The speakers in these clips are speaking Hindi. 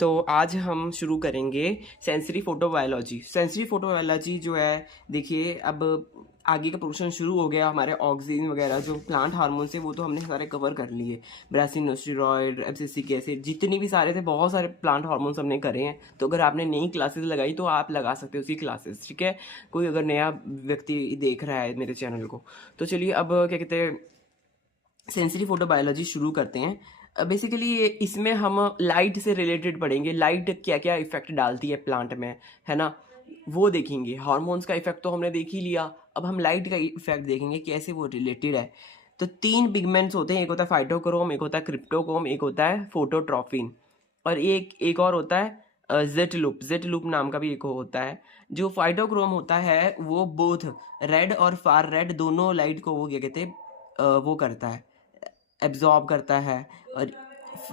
तो आज हम शुरू करेंगे सेंसरी फोटोबायोलॉजी। सेंसरी फोटोबायोलॉजी जो है, देखिए अब आगे का पोर्शन शुरू हो गया। हमारे ऑक्सीजन वगैरह जो प्लांट हार्मोन्स है वो तो हमने सारे कवर कर लिए। ब्रासिनोस्टेरॉइड, एब्सिसिक एसिड, जितने भी सारे थे, बहुत सारे प्लांट हार्मोन्स हमने करे हैं। तो अगर आपने नई क्लासेस लगाई तो आप लगा सकते हो उसी क्लासेस, ठीक है। कोई अगर नया व्यक्ति देख रहा है मेरे चैनल को, तो चलिए अब क्या कहते हैं, सेंसरी फोटोबायोलॉजी शुरू करते हैं। बेसिकली इसमें हम लाइट से रिलेटेड पढ़ेंगे। लाइट क्या क्या इफेक्ट डालती है प्लांट में, है ना, वो देखेंगे। हार्मोन्स का इफेक्ट तो हमने देख ही लिया, अब हम लाइट का इफेक्ट देखेंगे कैसे वो रिलेटेड है। तो 3 पिगमेंट्स होते हैं, एक होता है फाइटोक्रोम, एक होता है क्रिप्टोक्रोम, एक होता है फोटोट्रॉपिन, और एक और होता है जेट लूप। जेट लूप नाम का भी एक होता है। जो फाइटोक्रोम होता है वो बोथ रेड और फार रेड दोनों लाइट को वो क्या कहते हैं, वो करता है, एब्जॉर्ब करता है। और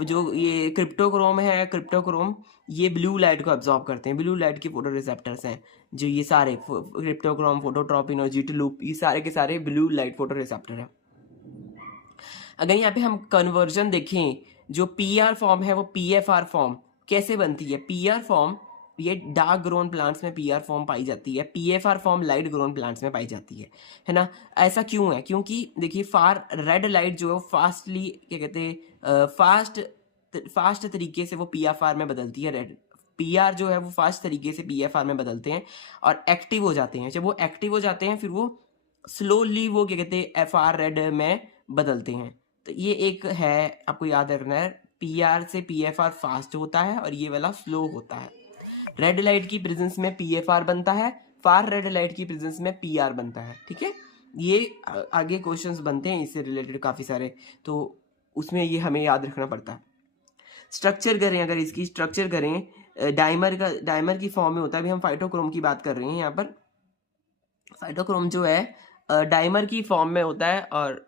जो ये क्रिप्टोक्रोम है, क्रिप्टोक्रोम ये ब्लू लाइट को एब्जॉर्ब करते हैं। ब्लू लाइट के फोटो रिसेप्टर्स हैं जो ये सारे क्रिप्टोक्रोम, फोटोट्रॉपिन और जीट लूप, ये सारे के सारे ब्लू लाइट फोटो रिसेप्टर हैं। अगर यहाँ पे हम कन्वर्जन देखें, जो पीआर फॉर्म है वो पीएफआर फॉर्म कैसे बनती है। पीआर फॉर्म ये डार्क ग्रोन प्लांट्स में पीआर फॉर्म पाई जाती है, PFR form light grown plants में पाई जाती है ना। ऐसा क्यों है? क्योंकि देखिए फार रेड लाइट जो है फास्टली क्या कहते हैं, फास्ट तरीके से वो पीएफआर में बदलती है। रेड पीआर जो है वो फास्ट तरीके से पीएफआर में बदलते हैं और एक्टिव हो जाते हैं। जब वो एक्टिव हो जाते हैं फिर वो स्लोली वो क्या कहते हैं, एफआर रेड में बदलते हैं। तो ये एक है, आपको याद रखना है, पीआर से पीएफआर फास्ट होता है और ये वाला स्लो होता है। रेड लाइट की प्रेजेंस में पीएफआर बनता है, फार रेड लाइट की प्रेजेंस में पीआर बनता है, ठीक है। ये आगे क्वेश्चंस बनते हैं इससे रिलेटेड काफी सारे, तो उसमें ये हमें याद रखना पड़ता है। स्ट्रक्चर करें, अगर इसकी स्ट्रक्चर करें, डायमर की फॉर्म में होता है। अभी हम फाइटोक्रोम की बात कर रहे हैं यहाँ पर। फाइटोक्रोम जो है डायमर की फॉर्म में होता है और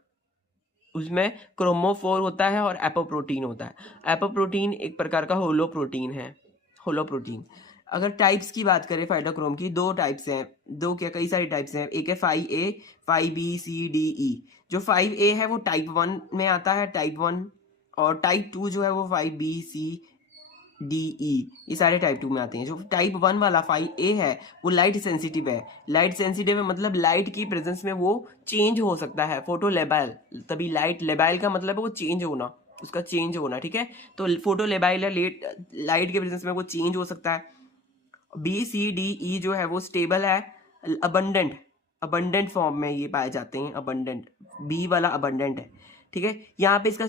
उसमें क्रोमोफोर होता है और एपोप्रोटीन होता है। एपोप्रोटीन एक प्रकार का होलो प्रोटीन है, होलो प्रोटीन। अगर टाइप्स की बात करें फाइटोक्रोम की, 2 टाइप्स हैं, दो क्या कई सारी टाइप्स हैं। एक है 5A, 5B, C, D, E। जो 5A है वो टाइप 1 में आता है, टाइप 1, और टाइप 2 जो है वो 5B, C, D, E, ये सारे टाइप 2 में आते हैं। जो टाइप 1 वाला 5A है वो लाइट सेंसिटिव है। लाइट सेंसिटिव है मतलब लाइट की प्रेजेंस में वो चेंज हो सकता है, फोटो लेबाइल। तभी लाइट लेबाइल का मतलब है वो चेंज होना, उसका चेंज होना, ठीक है। तो फोटो लेबाइल है, लाइट के प्रेजेंस में वो चेंज हो सकता है। B, C, D, E जो है वो स्टेबल है, अबंडेंट अबंडेंट फॉर्म में ये पाए जाते हैं। अबंडेंट, बी वाला अबंडेंट है, ठीक है। यहाँ पे इसका